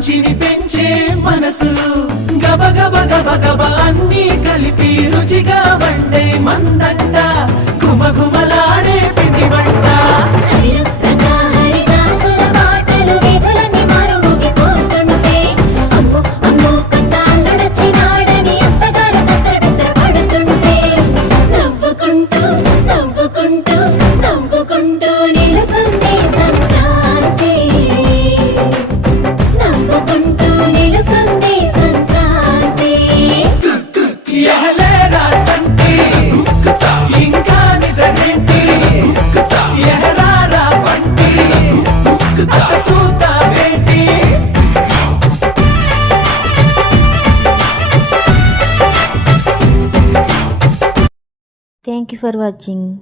మంచిని పెంచే మనసులు గబ గబ గబ గబ అన్నీ కలిపి రుచిగా వండే మందంట గుమగుమలాడే పిండి వంట Thank you for watching.